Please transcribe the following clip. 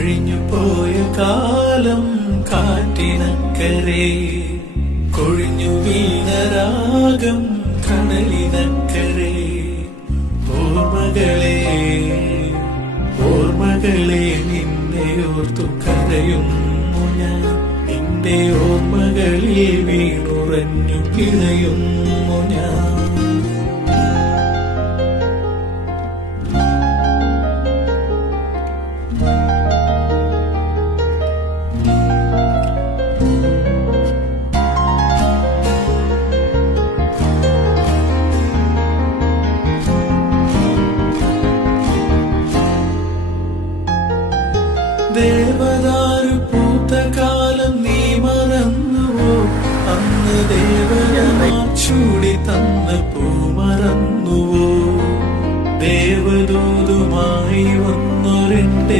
കഴിഞ്ഞു പോയ കാലം കാറ്റിനക്കരെ, കൊഴിഞ്ഞു വീണ രാഗം കടലിനക്കരെ. ഓർമ്മകളെ ഓർമ്മകളെ നിന്നെ ഓർത്തു കരയുന്നു ഞാൻ. നിന്റെ ഓർമ്മകളിൽ വീണുറഞ്ഞു പിഴയുന്നു ഞാൻ. ദേവദാരു പൂത്ത കാലം നീ മറന്നുവോ? അന്ന് ദേവയാ ചൂടി തന്ന പൂ മറന്നുവോ?